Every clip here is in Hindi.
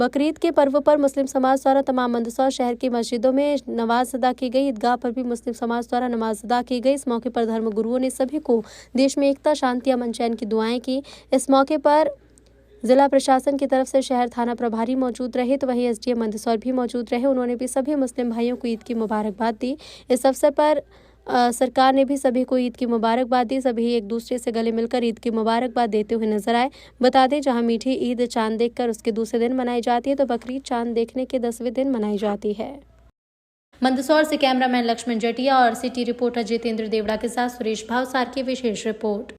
बकरीद के पर्व पर मुस्लिम समाज द्वारा तमाम मंदसौर शहर की मस्जिदों में नमाज अदा की गई। ईदगाह पर भी मुस्लिम समाज द्वारा नमाज अदा की गई। इस मौके पर धर्म गुरुओं ने सभी को देश में एकता, शांति, अमन, चैन की दुआएं की। इस मौके पर जिला प्रशासन की तरफ से शहर थाना प्रभारी मौजूद रहे, तो वहीं एसडीएम मंदसौर भी मौजूद रहे। उन्होंने भी सभी मुस्लिम भाइयों को ईद की मुबारकबाद दी। इस अवसर पर सरकार ने भी सभी को ईद की मुबारकबाद दी। सभी एक दूसरे से गले मिलकर ईद की मुबारकबाद देते हुए नजर आए। बता दें, जहां मीठी ईद चांद देखकर उसके दूसरे दिन मनाई जाती है, तो बकरीद चांद देखने के 10वें दिन मनाई जाती है। मंदसौर से कैमरामैन लक्ष्मण जटिया और सिटी रिपोर्टर जितेंद्र देवड़ा के साथ सुरेश भावसार की विशेष रिपोर्ट।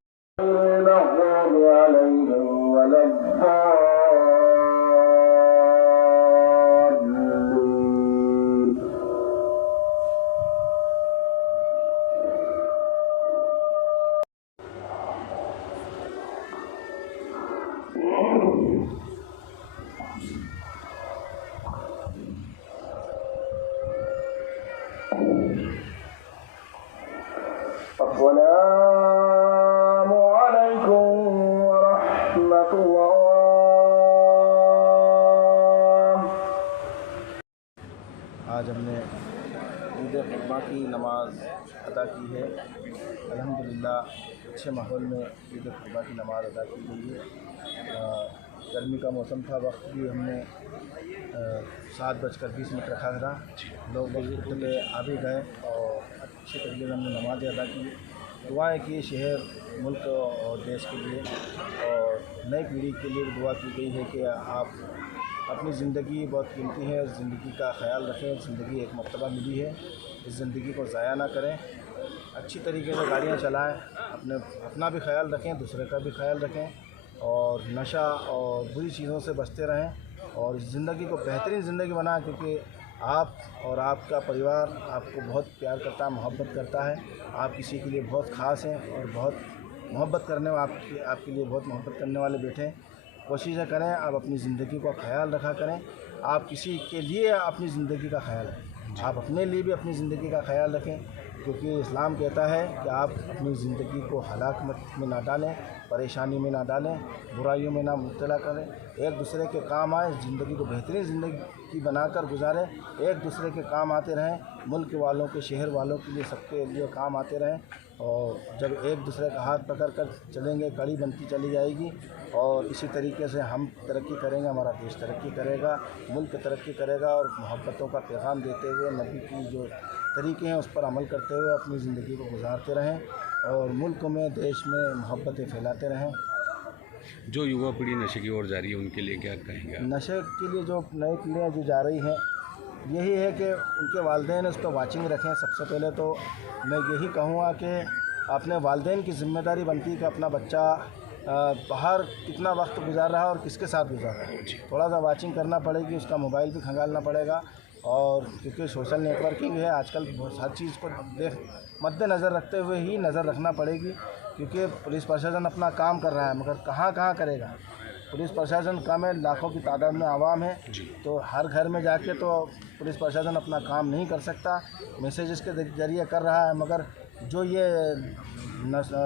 अस्सलामु अलैकुम वरहमतुल्लाह। आज हमने ईद कुर्बा की नमाज अदा की है। अल्हम्दुलिल्लाह अच्छे माहौल में ईद कुर्बा की नमाज अदा की गई है। गर्मी का मौसम था, वक्त भी हमने 7:20 रखा था। लोग वक्त पे आ भी गए और अच्छे तरीके से हमने नमाज़ अदा की। दुआएं की शहर, मुल्क और देश के लिए और नई पीढ़ी के लिए दुआ की गई है कि आप अपनी ज़िंदगी बहुत कीमती है, ज़िंदगी का ख्याल रखें। ज़िंदगी एक मर्तबा मिली है, इस ज़िंदगी को ज़ाया ना करें। अच्छी तरीके से गाड़ियाँ चलाएं, अपना भी ख्याल रखें, दूसरे का भी ख्याल रखें और नशा और बुरी चीज़ों से बचते रहें और इस ज़िंदगी को बेहतरीन ज़िंदगी बनाएं, क्योंकि आप और आपका परिवार आपको बहुत प्यार करता है, मोहब्बत करता है। आप किसी के लिए बहुत ख़ास हैं और बहुत मोहब्बत करने आपके लिए बहुत मोहब्बत करने वाले बैठे हैं। कोशिश करें आप अपनी ज़िंदगी का ख्याल रखा करें। आप किसी के लिए अपनी ज़िंदगी का ख्याल रखें, आप अपने लिए भी अपनी ज़िंदगी का ख्याल रखें, क्योंकि इस्लाम कहता है कि आप अपनी ज़िंदगी को हलाकत में ना डालें, परेशानी में ना डालें, बुराइयों में ना मुब्तला करें। एक दूसरे के काम आए, ज़िंदगी को बेहतरीन ज़िंदगी बनाकर गुजारें, एक दूसरे के काम आते रहें, मुल्क वालों के, शहर वालों के लिए, सबके लिए काम आते रहें। और जब एक दूसरे का हाथ पकड़ कर चलेंगे, कड़ी बनती चली जाएगी और इसी तरीके से हम तरक्की करेंगे, हमारा देश तरक्की करेगा, मुल्क तरक्की करेगा। और मोहब्बतों का पैगाम देते हुए, नबी की जो तरीके हैं उस पर अमल करते हुए अपनी ज़िंदगी को गुजारते रहें और मुल्क में, देश में मोहब्बतें फैलाते रहें। जो युवा पीढ़ी नशे की ओर जा रही है उनके लिए क्या कहेंगे? नशे के लिए जो नई पीढ़ियाँ जो जा रही हैं, यही है कि उनके वालिदैन उस पर वाचिंग रखें। सबसे पहले तो मैं यही कहूँगा कि अपने वालिदैन की ज़िम्मेदारी बनती है कि अपना बच्चा बाहर कितना वक्त गुजार रहा है और किसके साथ गुजार रहा है, थोड़ा सा वाचिंग करना पड़ेगी, उसका मोबाइल भी खंगालना पड़ेगा। और क्योंकि सोशल नेटवर्किंग है आजकल, हर चीज़ को मद्देनज़र रखते हुए ही नज़र रखना पड़ेगी, क्योंकि पुलिस प्रशासन अपना काम कर रहा है, मगर कहाँ करेगा। पुलिस प्रशासन कम है, लाखों की तादाद में आवाम है, तो हर घर में जाके तो पुलिस प्रशासन अपना काम नहीं कर सकता। मैसेजेस के ज़रिए कर रहा है, मगर जो ये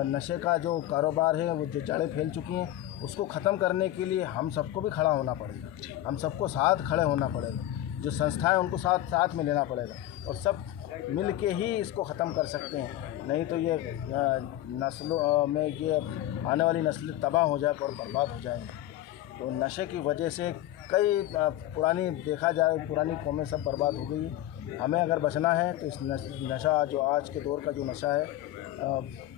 नशे का जो कारोबार है, वो जो जड़ें फैल चुकी हैं, उसको ख़त्म करने के लिए हम सबको भी खड़ा होना पड़ेगा, हम सबको साथ खड़े होना पड़ेगा। जो संस्थाएं उनको साथ में लेना पड़ेगा और सब मिल के ही इसको ख़त्म कर सकते हैं। नहीं तो ये नस्लों में ये आने वाली नस्लें तबाह हो जाए और बर्बाद हो जाएंगी। तो नशे की वजह से कई देखा जाए पुरानी कौमें सब बर्बाद हो गई। हमें अगर बचना है तो इस नशा, जो आज के दौर का जो नशा है,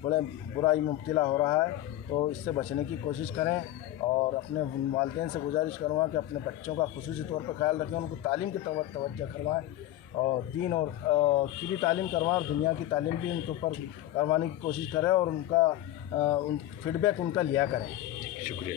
बड़े बुराई में मुब्तला हो रहा है, तो इससे बचने की कोशिश करें। और अपने वालिदैन से गुजारिश करूँगा कि अपने बच्चों का खुसूसी तौर पर ख्याल रखें, उनको तालीम की तवज्जो करवाएं और दीन और की भी तालीम करवाएं और दुनिया की तालीम भी उनके ऊपर करवाने की कोशिश करें और उनका फीडबैक उनका लिया करें। शुक्रिया।